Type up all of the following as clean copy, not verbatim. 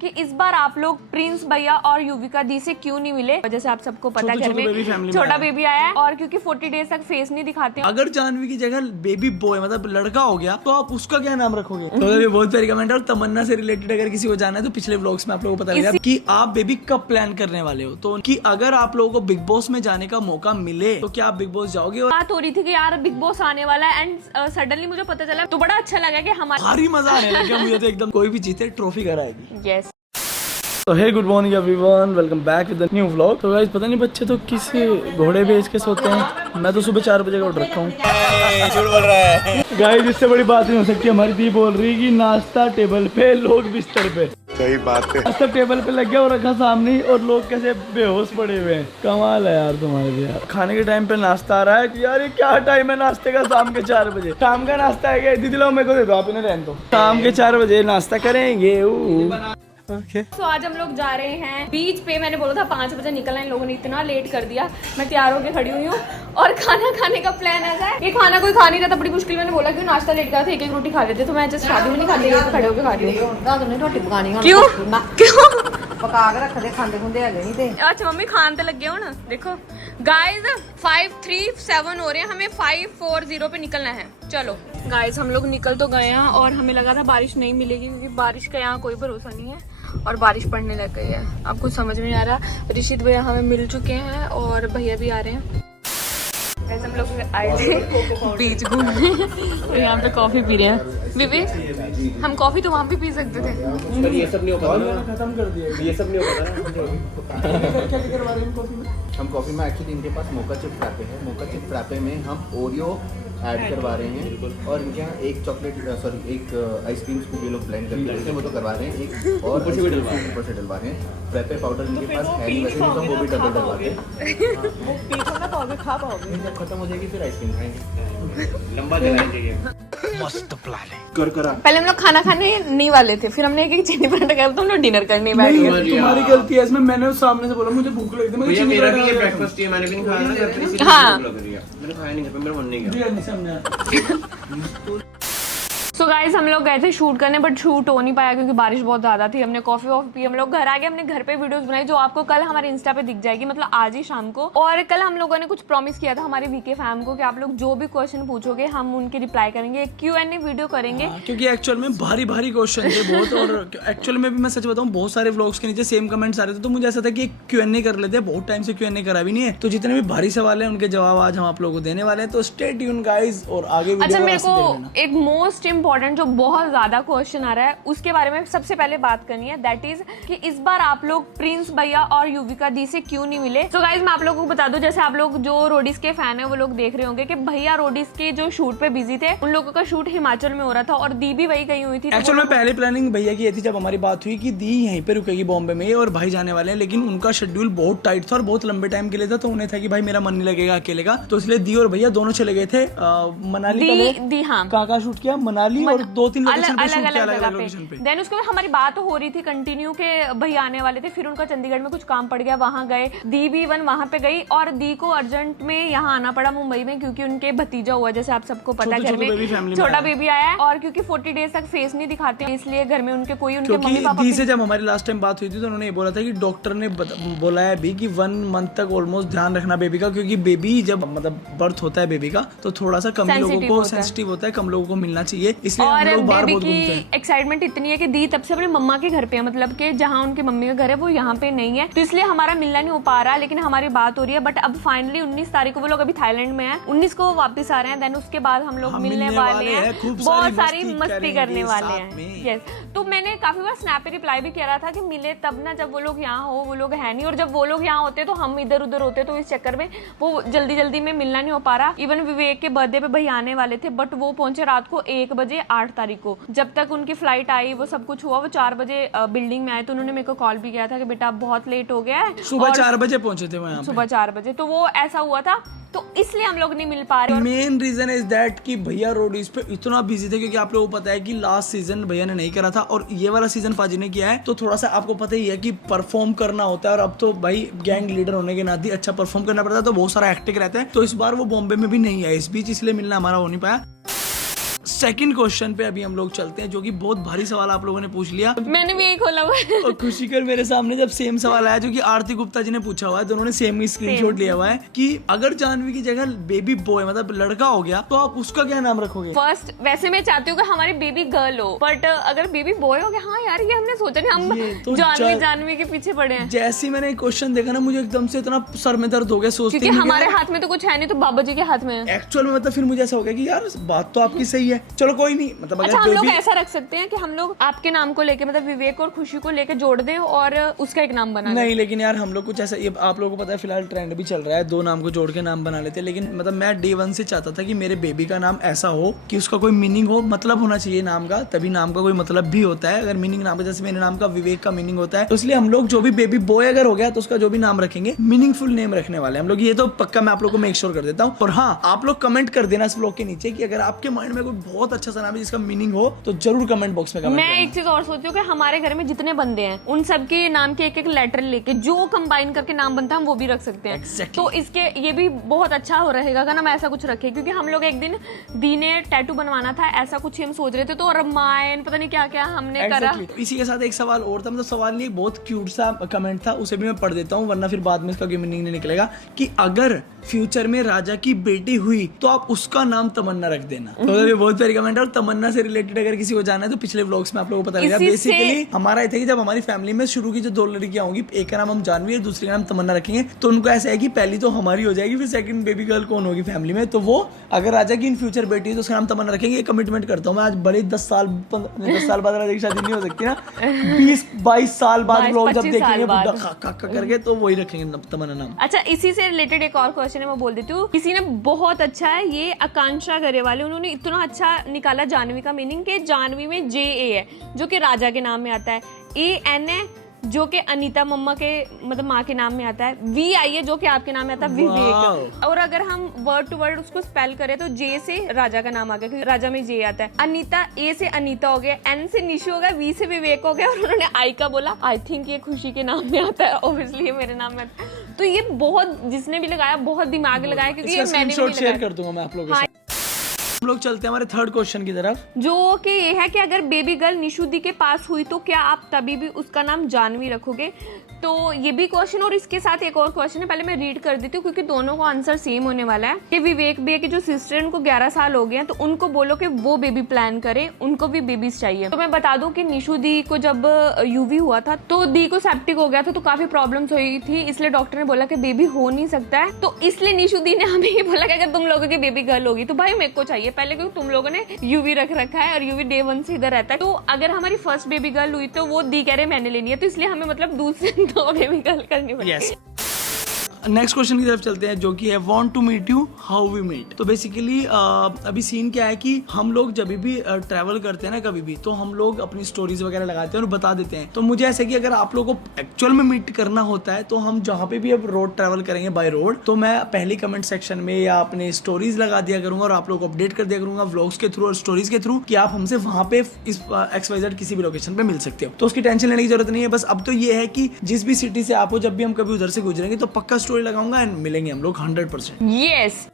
कि इस बार आप लोग प्रिंस भैया और युविका दी से क्यों नहीं मिले। जैसे आप सबको पता है घर में छोटा बेबी आया है और क्योंकि 40 डेज तक फेस नहीं दिखाते। अगर जानवी की जगह बेबी बॉय मतलब लड़का हो गया तो आप उसका क्या नाम रखोगे? तो ये बहुत सारी कमेंट है। और तमन्ना से रिलेटेड अगर किसी को जाना है तो पिछले व्लॉग्स में आप लोगों को पता लगा कि आप बेबी कब प्लान करने वाले हो। तो कि अगर आप लोगों को बिग बॉस में जाने का मौका मिले तो क्या आप बिग बॉस जाओगे? और बात हो रही थी कि यार बिग बॉस आने वाला है एंड सडनली मुझे पता चला तो बड़ा अच्छा लगा कि हमारे भारी मजा आने लगा मुझे तो एकदम। कोई भी जीते ट्रॉफी घर आएगी। यस। तो hey good morning everyone, welcome back with the new vlog. तो गाइस पता नहीं बच्चे तो किस घोड़े बेच के सोते हैं। मैं तो सुबह 4 बजे का उठ रखा हूँ। झूठ बोल रहा है गाइस इससे बड़ी बात नहीं हो सकती। हमारी दी बोल रही कि नाश्ता टेबल पे, लोग बिस्तर पे। सही बात है। नाश्ता टेबल पे लग गया और रखा सामने ही और लोग कैसे बेहोश पड़े हुए हैं। कमाल है यार तुम्हारे लिए। यार खाने के टाइम पे नाश्ता आ रहा है कि यार ये क्या टाइम है नाश्ते का? शाम के 4 बजे शाम का नाश्ता है क्या? दीदी लो मेरे को दे दो, आप इन्हें रहने दो। शाम के 4 बजे नाश्ता करेंगे। Okay. तो आज हम लोग जा रहे हैं बीच पे। मैंने बोला था 5 बजे निकलना, इन लोगों ने इतना लेट कर दिया। मैं तैयार होकर खड़ी हुई हूँ और खाना खाने का प्लान ऐसा है ये खाना कोई खा नहीं रहा था। बड़ी मुश्किल मैंने बोला क्यों नाश्ता लेट गया था, एक रोटी खा लेते। तो मैं जस्ट शादी में नहीं खाती, खड़े होकर खा रही हूँ। रोटी पकानी क्यों क्यों पका के रखते खांदे खुंदे है नहीं थे। अच्छा मम्मी खान तो लग गया हो ना। देखो गाइज 5:37 हो रहे हैं, हमें 5:40 पे निकलना है। चलो गाइज हम लोग निकल तो गए हैं और हमें लगा था बारिश नहीं मिलेगी क्योंकि बारिश का यहाँ कोई भरोसा नहीं है और बारिश पड़ने लग गई है। अब कुछ समझ में नहीं आ रहा। ऋषित भैया हमें मिल चुके हैं और भैया भी आ रहे हैं। ऐसे हम लोग आए थे बीच घूमने और यहाँ पे कॉफी पी रहे हैं। बीबी हम कॉफी तो वहाँ भी पी सकते थे। ये सब नहीं हो पाता, खत्म कर दिया। ये सब नहीं हो पाता। हम कॉफी में एक्चुअली इनके पास मोका चिप फ्रैपे है। मोका चिप फ्रैपे में हम ओरियो ऐड करवा रहे हैं और इनके यहाँ एक चॉकलेट एक आइसक्रीम को ये लोग ब्लेंड करके वो तो करवा रहे हैं। एक और ऊपर से डलवा रहे हैं। फ्रैपे पाउडर इनके पास है नहीं, वैसे तो वो भी डबल डलवाते हैं। वो पीछे ना पाओगे, खा पाओगे। जब खत्म हो जाएगी फिर आइसक्रीम खाएंगे। लंबा चलाएंगे। मस्त प्लान है। कर पहले हम लोग खाना खाने नहीं वाले थे, फिर हमने एक चीनी पराठा खाया तो हम लोग डिनर करने बैठ गए। तुम्हारी गलती है इसमें। मैंने सामने से बोला मुझे भूख लगी थी। भैया मेरा भी ये ब्रेकफास्ट ही है, मैंने भी नहीं खाया ना घर पे, इसलिए हाँ। भूख लग रही है। मैंने खाया नहीं घर पे, मेरा मन नहीं गया। सो गाइस हम लोग गए थे शूट करने बट शूट हो नहीं पाया क्योंकि बारिश बहुत ज्यादा थी। हमने कॉफी वॉफी पी, हम लोग घर आ गए। हमने घर पे वीडियोस बनाई जो आपको कल हमारे इंस्टा पे दिख जाएगी, मतलब आज ही शाम को। और कल हम लोगों ने कुछ प्रॉमिस किया था हमारे वीके फैम को कि आप लोग जो भी क्वेश्चन पूछोगे हम उनके रिप्लाई करेंगे, Q&A वीडियो करेंगे। क्योंकि एक्चुअल में भारी क्वेश्चन थे बहुत। और एक्चुअल में भी मैं सच बताऊं बहुत सारे व्लॉग्स के नीचे सेम कमेंट्स आ रहे थे। तो मुझे ऐसा था कि Q&A कर लेते हैं, बहुत टाइम से Q&A करा भी नहीं है। तो जितने भी भारी सवाल हैं उनके जवाब आज हम आप लोगों को देने वाले हैं। तो स्टे ट्यून गाइस और आगे अच्छा मेरे को एक मोस्ट इम्पोर्टेंट जो बहुत ज्यादा क्वेश्चन आ रहा है उसके बारे में सबसे पहले बात करनी है। दैट इज कि इस बार आप लोग प्रिंस भैया और युविका दी से क्यों नहीं मिले। तो गाइज मैं आप लोगों को बता दूं, जैसे आप लोग जो रोडीज के फैन है वो लोग देख रहे होंगे कि भैया रोडीज के जो शूट पे बिजी थे, उन लोगों का शूट हिमाचल में हो रहा था और दी भी वही गई हुई थी। एक्चुअल में पहले प्लानिंग भैया की ये थी जब हमारी बात हुई कि दी यहीं पे रुकेगी बॉम्बे में और भाई जाने वाले हैं, लेकिन उनका शेड्यूल बहुत टाइट था और बहुत लंबे टाइम के लिए था। तो उन्हें था कि भाई मेरा मन नहीं लगेगा अकेले का, तो इसलिए दी और भैया दोनों चले गए थे मनाली। दी हाँ कहाँ शूट किया? मनाली और 2-3 लोकेशन पे शूट किया अलग लोकेशन पे। देन उसके बाद हमारी बात हो रही थी कंटिन्यू के भैया आने वाले थे। फिर उनका चंडीगढ़ में कुछ काम पड़ गया, वहां गए। दी भी इवन वहां पे गई और दी को अर्जेंट में यहाँ आना पड़ा मुंबई में क्योंकि उनके भतीजा हुआ, जैसे आप सबको पता है घर में छोटा बेबी आया है और क्योंकि 40 डेज तक फेस नहीं दिखाते इसलिए घर में उनके कोई उनके मम्मी पापा। दी से जब हमारी लास्ट टाइम बात हुई थी तो उन्होंने ये बोला था कि डॉक्टर ने बोला है अभी कि 1 मंथ तक ऑलमोस्ट ध्यान रखना बेबी का, क्योंकि बेबी जब मतलब बर्थ होता है बेबी का तो थोड़ा सा कम लोगों को सेंसिटिव होता है, कम लोगों को मिलना चाहिए। इसलिए हम लोग बाहर बहुत घूमते हैं। एक्साइटमेंट इतनी है कि दी तब से अपने मम्मा के घर पे है, मतलब कि जहाँ उनकी मम्मी का घर है वो यहाँ पे नहीं है, तो इसलिए हमारा मिलना नहीं हो पा रहा। लेकिन हमारी बात हो रही है। बट अब फाइनली 19 तारीख को वो लोग अभी थाईलैंड में है, 19 को वापस आ रहे हैं। देन उसके बाद हम लोग मिलने वाले हैं, बहुत सारी मस्ती करने वाले हैं। यस, तो मैंने काफी बार स्नैप पे रिप्लाई भी किया रहा था कि मिले तब ना जब वो लोग यहाँ हो, वो लोग है नहीं। और जब वो लोग यहाँ होते तो हम इधर उधर होते, तो इस चक्कर में वो जल्दी में मिलना नहीं हो पा रहा। इवन विवेक के बर्थडे पे भैया आने वाले थे बट वो पहुंचे रात को 1 बजे 8 तारीख को। जब तक उनकी फ्लाइट आई वो सब कुछ हुआ, वो 4 बजे बिल्डिंग में आए तो उन्होंने मेरे को कॉल भी किया था कि बेटा बहुत लेट हो गया है। सुबह 4 बजे पहुंचे थे वहाँ, सुबह 4 बजे। तो वो ऐसा हुआ था तो इसलिए हम लोग नहीं मिल पा रहे। मेन रीजन इज दैट कि भैया रोडीज पे इतना बिजी थे क्योंकि आप लोगों को पता है कि लास्ट सीजन भैया ने नहीं करा था और ये वाला सीजन पाजी ने किया है। तो थोड़ा सा आपको पता ही है कि परफॉर्म करना होता है और अब तो भाई गैंग लीडर होने के नाते अच्छा परफॉर्म करना पड़ता है, तो बहुत सारा एक्टिंग रहता है। तो इस बार वो बॉम्बे में भी नहीं है इस बीच, इसलिए मिलना हमारा हो नहीं पाया। सेकंड क्वेश्चन पे अभी हम लोग चलते हैं, जो कि बहुत भारी सवाल आप लोगों ने पूछ लिया। मैंने भी यही खोला हुआ है। और खुशी कर मेरे सामने जब सेम सवाल आया, जो कि आरती गुप्ता जी ने पूछा हुआ है, दोनों ने सेम ही स्क्रीनशॉट लिया हुआ है कि अगर जानवी की जगह बेबी बॉय मतलब लड़का हो गया तो आप उसका क्या नाम रखोगे? फर्स्ट वैसे मैं चाहती हूँ कि हमारी बेबी गर्ल हो, बट अगर बेबी बॉय हो गया, हाँ यार ये हमने सोचा नहीं, ये हम तो जानवी के पीछे पड़े हैं। जैसे ही मैंने क्वेश्चन देखा ना, मुझे एकदम से इतना सर में दर्द हो गया, सोचते क्योंकि ही हमारे हाथ में तो कुछ है नहीं, तो बाबा जी के हाथ में है। एक्चुअल में मतलब फिर मुझे ऐसा हो गया कि यार बात तो आपकी सही है, चलो कोई नहीं, मतलब अच्छा, अगर हम लोग बेबी ऐसा रख सकते हैं कि हम लोग आपके नाम को लेके मतलब विवेक और खुशी को लेके जोड़ दें और उसका एक नाम बना लें। नहीं, लेकिन यार हम लोग कुछ ऐसा, ये आप लोगों को पता है फिलहाल ट्रेंड भी चल रहा है, 2 नाम को जोड़ के नाम बना लेते हैं, लेकिन मतलब मैं डे 1 से चाहता था कि मेरे बेबी का नाम ऐसा हो कि उसका कोई मीनिंग हो, मतलब होना चाहिए नाम का, तभी नाम का कोई मतलब भी होता है। अगर मीनिंग नाम का, जैसे मेरे नाम का विवेक का मीनिंग होता है, तो इसलिए हम लोग जो भी बेबी बॉय अगर हो गया तो उसका जो भी नाम रखेंगे मीनिंगफुल नेम रखने वाले हम लोग, ये तो पक्का मैं आप लोग को मेक श्योर कर देता हूँ। और हाँ, आप लोग कमेंट कर देना इस ब्लॉग के नीचे कि अगर आपके माइंड में कोई बहुत अच्छा सा नाम है जिसका मीनिंग हो, तो जरूर कमेंट बॉक्स में कमेंट मैं एक चीज और सोचती हूँ कि हमारे घर में जितने बंदे हैं उन सबके नाम के एक लेटर लेके जो कंबाइन करके नाम बनता है हम वो भी रख सकते हैं। Exactly. तो इसके ये भी बहुत अच्छा हो रहेगा अगर हम ऐसा कुछ रखें, क्योंकि हम लोग एक दिन दी ने टैटू बनवाना था, ऐसा कुछ ही हम सोच रहे थे, तो रामायण पता नहीं क्या क्या हमने करा। इसी के साथ एक सवाल और था, मतलब सवाल नहीं, बहुत क्यूट सा कमेंट था, उसे भी मैं पढ़ देता हूँ वरना फिर बाद में इसका मीनिंग नहीं निकलेगा, कि अगर फ्यूचर में राजा की बेटी हुई तो आप उसका नाम तमन्ना रख देना। तो ये बहुत प्यारी कमेंट है, और तमन्ना से रिलेटेड अगर किसी को जानना है तो पिछले व्लॉग्स में आप लोगों को पता लगा। बेसिकली हमारा ये था कि जब हमारी फैमिली में शुरू की जो 2 लड़कियां होंगी, एक का नाम हम जानवी और दूसरी का नाम तमन्ना रखेंगे, तो उनको ऐसा है कि पहली तो हमारी हो जाएगी, फिर सेकंड बेबी गर्ल कौन होगी फैमिली में, तो वो अगर राजा की इन फ्यूचर बेटी है तो उसका नाम तमन्ना रखेंगे। ये कमिटमेंट करता हूँ मैं, आज बड़े 10 साल बाद राजा की शादी नहीं हो सकती ना, 20-22 साल बाद लोग जब देखेंगे करके, तो वही रखेंगे तमन्ना नाम। अच्छा, इसी से रिलेटेड एक और क्वेश्चन है, मैं बोल देती हूँ। किसी ने बहुत अच्छा है, ये आकांक्षा गरेवाल, उन्होंने इतना अच्छा निकाला जानवी का मीनिंग, कि जानवी में JA है जो कि राजा के नाम में आता है, AN है जो कि अनीता मम्मा के मतलब माँ के नाम में आता है, VI है जो कि आपके नाम में आता है विवेक, और अगर हम वर्ड टू वर्ड उसको स्पेल करें तो J से राजा का नाम आ गया क्योंकि राजा में J आता है, अनीता A से अनीता हो गया, N से निशु हो गया, V से विवेक हो गया, और उन्होंने I का बोला, आई थिंक ये खुशी के नाम में आता है, ऑब्वियसली ये मेरे नाम में आता है। तो ये बहुत, जिसने भी लगाया बहुत दिमाग लगाया, क्योंकि ये मैंने भी शेयर कर दूंगा मैं आप लोगों के साथ। हम लोग चलते हैं हमारे थर्ड क्वेश्चन की तरफ, जो कि ये है कि अगर बेबी गर्ल निशु दी के पास हुई तो क्या आप तभी भी उसका नाम जानवी रखोगे? तो ये भी क्वेश्चन, और इसके साथ एक और क्वेश्चन है, पहले मैं रीड कर देती हूँ क्योंकि दोनों को आंसर सेम होने वाला है। कि विवेक भैया की जो सिस्टर है उनको 11 साल हो गए हैं, तो उनको बोलो कि वो बेबी प्लान करे, उनको भी बेबीज चाहिए। तो मैं बता दूं कि निशु दी को जब यूवी हुआ था तो दी को सेप्टिक हो गया था, तो काफी प्रॉब्लम्स हुई थी, इसलिए डॉक्टर ने बोला कि बेबी हो नहीं सकता है। तो इसलिए निशु दी ने हमें ये बोला कि अगर तुम लोगों की बेबी गर्ल होगी तो भाई मेरे को चाहिए पहले, क्योंकि तुम लोगों ने यूवी रख रखा है और यूवी डे 1 से इधर रहता है। तो अगर हमारी फर्स्ट बेबी गर्ल हुई तो वो दी कह रहे मैंने लेनी है, तो इसलिए हमें मतलब दूसरे 2 बेबी गर्ल करनी पड़ेगी। नेक्स्ट क्वेश्चन की तरफ चलते हैं, जो कि है want to meet you how we meet. तो बेसिकली अभी सीन क्या है कि हम लोग जब भी ट्रैवल करते हैं ना कभी भी, तो हम लोग अपनी स्टोरीज वगैरह लगाते हैं और बता देते हैं। तो मुझे ऐसा कि अगर आप लोगों को एक्चुअल में मीट करना होता है तो हम जहाँ पे भी अब रोड ट्रैवल करेंगे बाय रोड, तो मैं पहले कमेंट सेक्शन में या अपने स्टोरीज लगा दिया करूंगा और आप लोग को अपडेट कर दिया करूंगा व्लॉग्स के थ्रू और स्टोरीज के थ्रू कि आप हमसे वहाँ पे इस XYZ किसी भी लोकेशन पे मिल सकते हो। तो उसकी टेंशन लेने की जरूरत नहीं है। बस अब तो ये है कि जिस भी सिटी से आप हो, जब भी हम कभी उधर से गुजरेंगे तो पक्का स्टोरी लगाऊंगा एंड मिलेंगे हम लोग 100%। यस।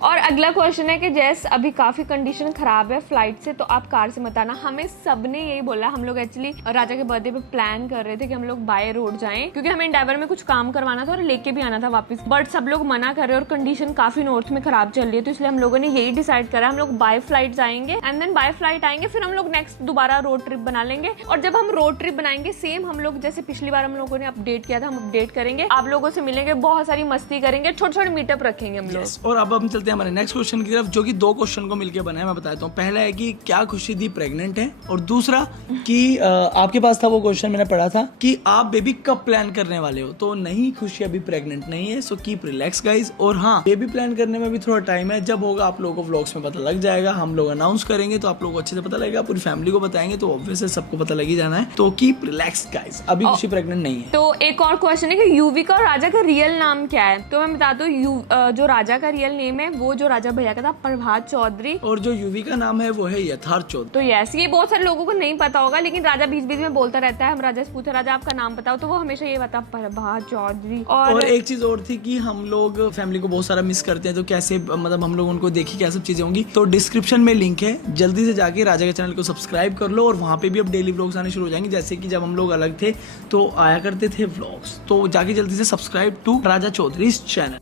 और अगला क्वेश्चन है कि जैस अभी काफी कंडीशन खराब है फ्लाइट से, तो आप कार से मत आना। हमें सबने यही बोला। हम लोग एक्चुअली राजा के बर्थडे पे प्लान कर रहे थे कि हम लोग बाय रोड जाएं, क्योंकि हमें एंडेवर में कुछ काम करवाना था और लेके भी आना था वापस, बट सब लोग मना कर रहे हैं और कंडीशन काफी नॉर्थ में खराब चल रही है, तो इसलिए हम लोगों ने यही डिसाइड करा हम लोग बाय फ्लाइट जाएंगे एंड देन बाय फ्लाइट आएंगे, फिर हम लोग नेक्स्ट दोबारा रोड ट्रिप बना लेंगे। और जब हम रोड ट्रिप बनाएंगे सेम हम लोग जैसे पिछली बार हम लोगों ने अपडेट किया था, हम अपडेट करेंगे, आप लोगों से मिलेंगे, बहुत सारी मस्ती करेंगे, छोटे छोटे मीटअप रखेंगे हम लोग। और अब हम चलते हैं हमारे नेक्स्ट क्वेश्चन की तरफ, जो कि 2 क्वेश्चन को मिलकर बना है। मैं बताता हूँ। पहला है कि क्या खुशी दी प्रेग्नेंट है, और दूसरा कि आपके पास था वो क्वेश्चन मैंने पढ़ा था कि आप बेबी कब प्लान करने वाले हो। तो नहीं, खुशी अभी प्रेग्नेंट नहीं है, सो कीप रिलैक्स गाइज। और हाँ, बेबी प्लान करने में भी थोड़ा टाइम है, जब होगा आप लोगों को व्लॉग्स में पता लग जाएगा, हम लोग अनाउंस करेंगे तो आप लोगों को अच्छे से पता लगेगा, पूरी फैमिली को बताएंगे तो ऑब्वियसली सबको पता लग ही जाना है। तो कीप रिलैक्स गाइज, अभी खुशी प्रेग्नेंट नहीं है। तो एक और क्वेश्चन है कि यूवी का और राजा का रियल नाम क्या है। तो मैं बताता हूँ, जो राजा का रियल नेम है वो जो राजा भैया का था प्रभात चौधरी, और जो यूवी का नाम है वो है यथार्थ चौधरी। तो यस ये बहुत सारे लोगों को नहीं पता होगा, लेकिन राजा बीच बीच में बोलता रहता है, हम राजा से पूछे राजा आपका नाम बताओ, तो वो हमेशा ये बता प्रभात चौधरी। और एक चीज और थी कि हम लोग फैमिली को बहुत सारा मिस करते हैं, तो कैसे मतलब हम लोग उनको देखी क्या सब चीजें होंगी, तो डिस्क्रिप्शन में लिंक है, जल्दी से जाके राजा के चैनल को सब्सक्राइब कर लो, और वहाँ पे भी अब डेली व्लॉग्स आने शुरू हो जाएंगे। जैसे कि जब हम लोग अलग थे तो आया करते थे व्लॉग्स, तो जाके जल्दी से subscribe to Raja Chaudhary channel.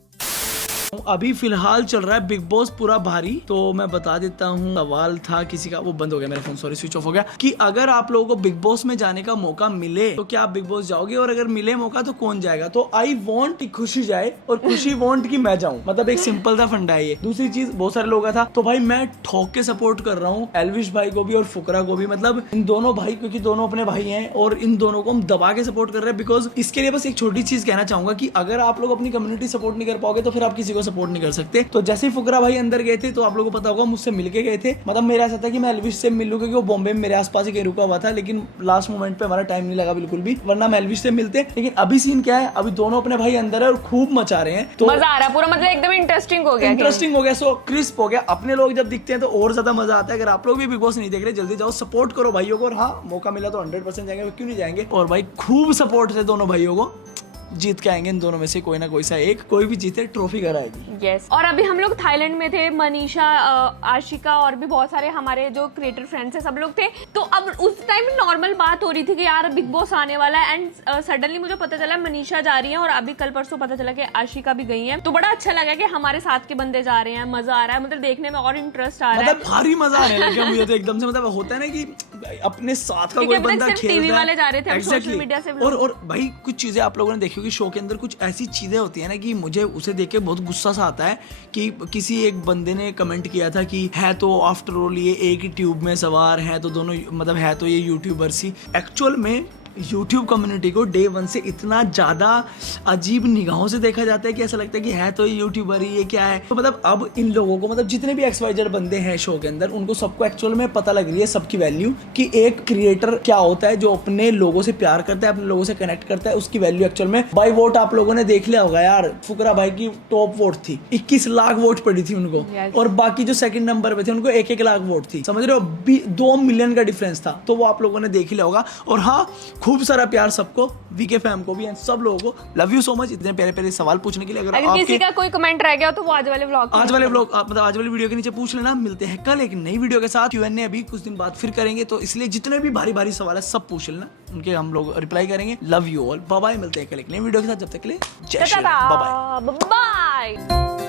अभी फिलहाल चल रहा है बिग बॉस पूरा भारी, तो मैं बता देता हूँ। सवाल था किसी का, वो बंद हो गया मेरा फोन, सॉरी स्विच ऑफ हो गया, कि अगर आप लोगों को बिग बॉस में जाने का मौका मिले तो क्या आप बिग बॉस जाओगे, और अगर मिले मौका तो कौन जाएगा। तो आई वॉन्ट कि खुशी जाए और खुशी वॉन्ट कि मैं जाऊँ, मतलब एक सिंपल सा फंडा है ये। दूसरी चीज, बहुत सारे लोग था, तो भाई मैं ठोक के सपोर्ट कर रहा हूँ एल्विश भाई को भी और फुकरा को भी, मतलब इन दोनों भाई, क्योंकि दोनों अपने भाई हैं और इन दोनों को हम दबा के सपोर्ट कर रहे हैं। बिकॉज इसके लिए बस एक छोटी चीज कहना चाहूंगा कि अगर आप लोग अपनी कम्युनिटी सपोर्ट नहीं कर पाओगे तो फिर आप किसी को सपोर्ट नहीं कर सकते। तो जैसे ही फुकरा भाई अंदर गए थे तो आप लोगों को पता होगा मुझसे मिलके गए थे, मतलब मेरा ऐसा था कि मैं एल्विश से मिलूं, क्योंकि वो बॉम्बे में मेरे आसपास ही कहीं रुका हुआ था, लेकिन लास्ट मोमेंट पे हमारा टाइम नहीं लगा बिल्कुल भी, वरना मैं एल्विश से मिलते। लेकिन अभी सीन क्या है, अभी दोनों अपने भाई अंदर है और खूब मचा रहे हैं, तो मजा आ रहा है पूरा, मतलब एकदम इंटरेस्टिंग हो गया, इंटरेस्टिंग हो गया, सो क्रिस्प हो गया। अपने लोग जब दिखते हैं तो और ज्यादा मजा आता है। अगर आप लोग भी बिग बॉस नहीं देख रहे, जल्दी जाओ, सपोर्ट करो भाइयों को, और हाँ मौका मिला तो 100% जाएंगे, क्यों नहीं जाएंगे। और भाई खूब सपोर्ट है दोनों भाइयों को, जीत के आएंगे इन दोनों में से कोई ना कोई सा एक, कोई भी जीते ट्रॉफी घर आएगी। यस और अभी हम लोग थाईलैंड में थे, मनीषा, आशिका और भी बहुत सारे हमारे जो क्रिएटर फ्रेंड्स हैं सब लोग थे। तो अब उस टाइम नॉर्मल बात हो रही थी कि यार बिग बॉस आने वाला है, एंड सडनली मुझे पता चला मनीषा जा रही है, और अभी कल परसों पता चला कि आशिका भी गई है। तो बड़ा अच्छा लगा कि हमारे साथ के बंदे जा रहे हैं, मजा आ रहा है, मतलब देखने में और इंटरेस्ट आ रहा है, मतलब भारी मजा आने लगा मुझे तो एकदम से, मतलब होता है ना कि अपने साथ का कोई बंदा खेल टीवी रहा है, वाले जा रहे थे, हम सोशल मीडिया से और भाई कुछ चीजें आप लोगों ने देखी होगी शो के अंदर, कुछ ऐसी चीजें होती है ना कि मुझे उसे देख के बहुत गुस्सा सा आता है कि किसी एक बंदे ने कमेंट किया था कि है तो आफ्टर ऑल ये एक ही ट्यूब में सवार है, तो दोनों मतलब है तो ये यूट्यूबर्स ही। एक्चुअल में यूट्यूब कम्युनिटी को डे वन से इतना ज़्यादा अजीब निगाहों से देखा जाता है कि ऐसा लगता है कि है तो ये यूट्यूबर ही, ये क्या है। तो मतलब अब इन लोगों को, मतलब जितने भी XYZ बंदे हैं शो के अंदर, उनको सबको एक्चुअल में पता लग रही है सबकी वैल्यू, कि एक क्रिएटर क्या होता है जो अपने लोगों से प्यार करता है, अपने लोगों से कनेक्ट करता है, उसकी वैल्यू एक्चुअल में। बाई वोट आप लोगों ने देख लिया होगा यार, फुकरा भाई की टॉप वोट थी, 21 लाख वोट पड़ी थी उनको, और बाकी जो सेकंड नंबर पे थे उनको 1-1 लाख वोट थी, समझ रहे हो, 2 मिलियन का डिफरेंस था। तो वो आप लोगों ने देख ही लिया होगा। और हाँ, खूब सारा प्यार सबको, वीके फैम को भी, एंड सब लोगों को लव यू सो मच इतने प्यारे प्यारे सवाल पूछने के लिए। अगर किसी का कोई कमेंट रह गया तो वो आज वाले व्लॉग मतलब आज वाली वीडियो के नीचे पूछ लेना। मिलते हैं कल एक नई वीडियो के साथ, Q&A अभी कुछ दिन बाद फिर करेंगे, तो इसलिए जितने भी भारी भारी सवाल है सब पूछ लेना, उनके हम लोग रिप्लाई करेंगे। Love you all, bye bye, मिलते हैं कल एक नई वीडियो के साथ, जब तक के लिए जय श्री राम, बाय बाय।